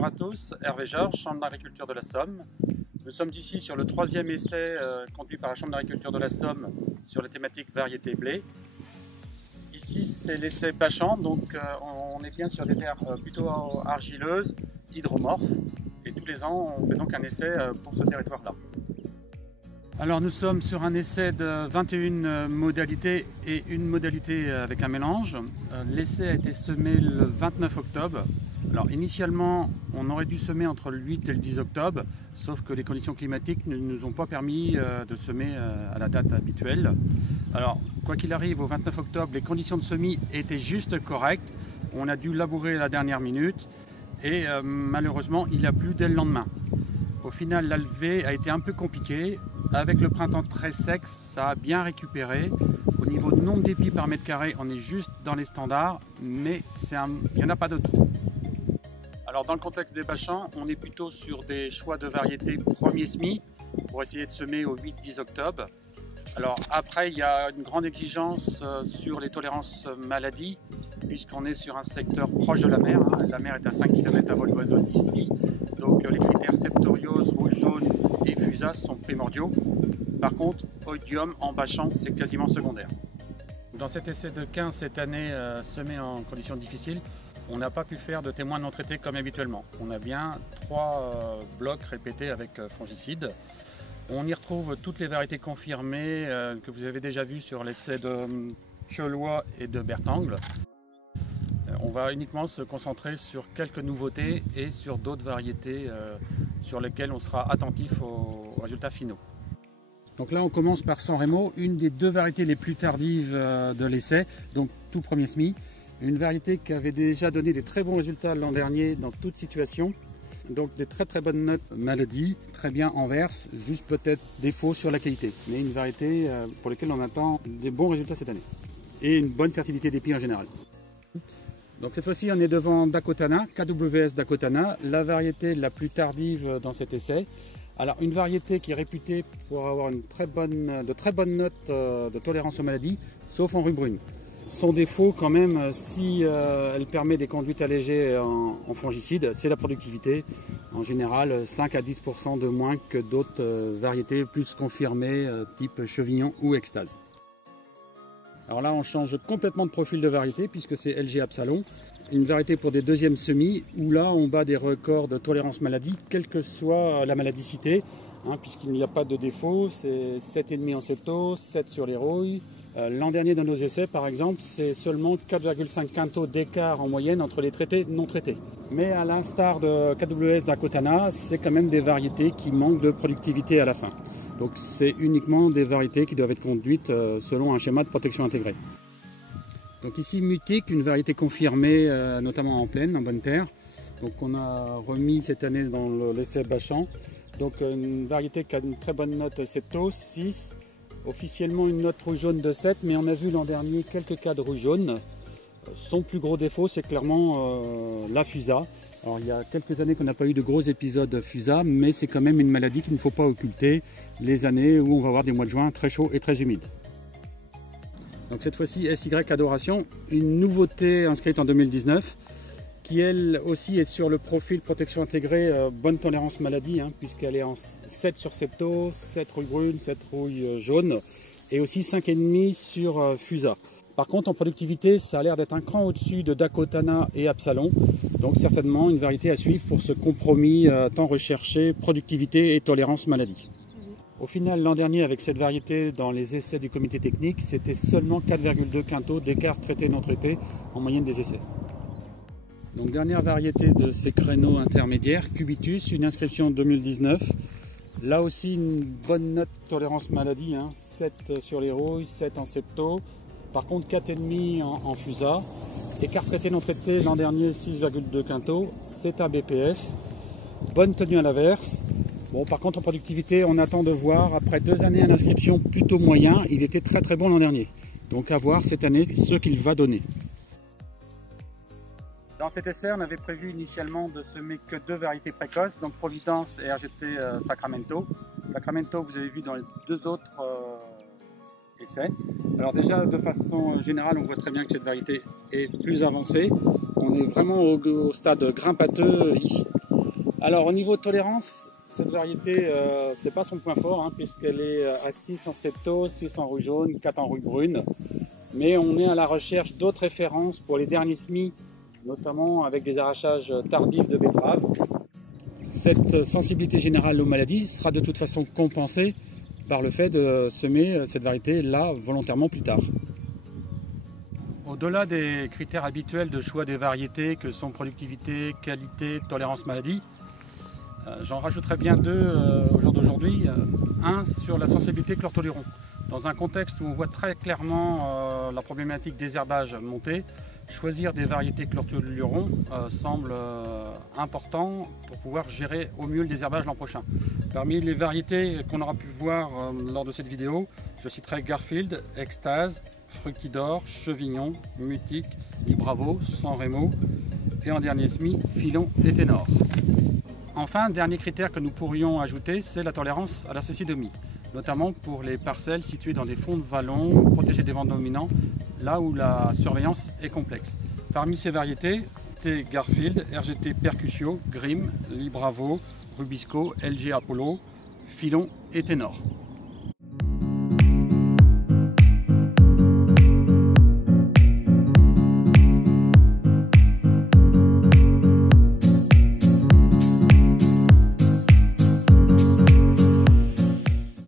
Bonjour à tous, Hervé Georges, Chambre d'agriculture de la Somme. Nous sommes ici sur le troisième essai conduit par la Chambre d'agriculture de la Somme sur la thématique variété blé. Ici c'est l'essai Bachan, donc on est bien sur des terres plutôt argileuses, hydromorphes, et tous les ans on fait donc un essai pour ce territoire-là. Alors nous sommes sur un essai de 21 modalités et une modalité avec un mélange. L'essai a été semé le 29 octobre. Alors initialement on aurait dû semer entre le 8 et le 10 octobre, sauf que les conditions climatiques ne nous ont pas permis de semer à la date habituelle. Alors quoi qu'il arrive, au 29 octobre les conditions de semis étaient juste correctes. On a dû labourer à la dernière minute et malheureusement il a plu dès le lendemain. Au final, la levée a été un peu compliquée. Avec le printemps très sec, ça a bien récupéré. Au niveau du nombre d'épis par mètre carré, on est juste dans les standards, mais il n'y en a pas de trop. Alors dans le contexte des bachans, on est plutôt sur des choix de variétés premier semis pour essayer de semer au 8-10 octobre. Alors après, il y a une grande exigence sur les tolérances maladies, puisqu'on est sur un secteur proche de la mer. La mer est à 5 km à vol d'oiseau d'ici. Donc les critères septoriose, rouge, jaune et fusace sont primordiaux. Par contre, oïdium en bachan, c'est quasiment secondaire. Dans cet essai de 15 cette année semé en conditions difficiles, on n'a pas pu faire de témoins non traités comme habituellement. On a bien 3 blocs répétés avec fongicides. On y retrouve toutes les variétés confirmées que vous avez déjà vues sur l'essai de Piolois et de Bertangle. On va uniquement se concentrer sur quelques nouveautés et sur d'autres variétés sur lesquelles on sera attentif aux résultats finaux. Donc là on commence par San Remo, une des 2 variétés les plus tardives de l'essai, donc tout premier semis. Une variété qui avait déjà donné des très bons résultats l'an dernier dans toute situation. Donc des très bonnes notes maladie, très bien en verse, juste peut-être défaut sur la qualité. Mais une variété pour laquelle on attend des bons résultats cette année. Et une bonne fertilité d'épis en général. Donc cette fois-ci on est devant Dakotana, KWS Dakotana, la variété la plus tardive dans cet essai. Alors une variété qui est réputée pour avoir de très bonnes notes de tolérance aux maladies, sauf en rue brune. Son défaut quand même, si elle permet des conduites allégées en fongicides, c'est la productivité. En général 5 à 10% de moins que d'autres variétés plus confirmées type Chevignon ou Extase. Alors là on change complètement de profil de variété puisque c'est LG Absalon, une variété pour des deuxièmes semis où là on bat des records de tolérance maladie quelle que soit la maladicité, puisqu'il n'y a pas de défaut, c'est 7,5 en septo, 7 sur les rouilles. L'an dernier dans nos essais par exemple c'est seulement 4,5 quintaux d'écart en moyenne entre les traités et non traités. Mais à l'instar de KWS Dakotana, c'est quand même des variétés qui manquent de productivité à la fin. Donc c'est uniquement des variétés qui doivent être conduites selon un schéma de protection intégrée. Donc ici Mutique, une variété confirmée notamment en plaine, en bonne terre. Donc on a remis cette année dans l'essai Bachan. Donc une variété qui a une très bonne note septo, 6. Officiellement une note rouge jaune de 7, mais on a vu l'an dernier quelques cas de rouge jaune. Son plus gros défaut c'est clairement la fusa. Alors il y a quelques années qu'on n'a pas eu de gros épisodes fusa, mais c'est quand même une maladie qu'il ne faut pas occulter, les années où on va avoir des mois de juin très chauds et très humides. Donc cette fois-ci SY Adoration, une nouveauté inscrite en 2019, qui elle aussi est sur le profil protection intégrée bonne tolérance maladie, puisqu'elle est en 7 sur septo, 7 rouille brune, 7 rouille jaune, et aussi 5,5 sur fusa. Par contre, en productivité, ça a l'air d'être un cran au-dessus de Dakotana et Absalon. Donc certainement une variété à suivre pour ce compromis tant recherché, productivité et tolérance maladie. Au final, l'an dernier, avec cette variété, dans les essais du comité technique, c'était seulement 4,2 quintaux d'écart traité-non traité en moyenne des essais. Donc dernière variété de ces créneaux intermédiaires, Cubitus, une inscription 2019. Là aussi une bonne note tolérance maladie, 7 sur les rouilles, 7 en septo. Par contre 4,5 en fusa. Écart traité non traité l'an dernier 6,2 quintaux. C'est un BPS. Bonne tenue à l'averse. Bon, par contre en productivité on attend de voir. Après 2 années à inscription plutôt moyen, il était très bon l'an dernier. Donc à voir cette année ce qu'il va donner. Dans cet essai, on avait prévu initialement de semer que 2 variétés précoces, donc Providence et RGT Sacramento. Sacramento, vous avez vu dans les 2 autres essais. Alors déjà, de façon générale, on voit très bien que cette variété est plus avancée. On est vraiment au stade grimpateux ici. Alors au niveau de tolérance, cette variété, c'est pas son point fort, hein, puisqu'elle est à 6 en septo, 6 en rue jaune, 4 en rue brune. Mais on est à la recherche d'autres références pour les derniers semis, notamment avec des arrachages tardifs de betteraves. Cette sensibilité générale aux maladies sera de toute façon compensée par le fait de semer cette variété là volontairement plus tard. Au-delà des critères habituels de choix des variétés que sont productivité, qualité, tolérance maladie, j'en rajouterai bien deux au jour d'aujourd'hui. Un sur la sensibilité chlortolluron. Dans un contexte où on voit très clairement la problématique désherbage monter, choisir des variétés chlortolluron semble important pour pouvoir gérer au mieux le désherbage l'an prochain. Parmi les variétés qu'on aura pu voir lors de cette vidéo, je citerai Garfield, Extase, Fructidor, Chevignon, Mutique, Libravo, Sanremo et en dernier semis, Filon et Ténor. Enfin, dernier critère que nous pourrions ajouter, c'est la tolérance à la cécidomie, notamment pour les parcelles situées dans des fonds de vallons, protégées des vents dominants, là où la surveillance est complexe. Parmi ces variétés, T. Garfield, RGT Percutio, Grimm, Libravo, Rubisco, LG Apollo, Filon et Ténor.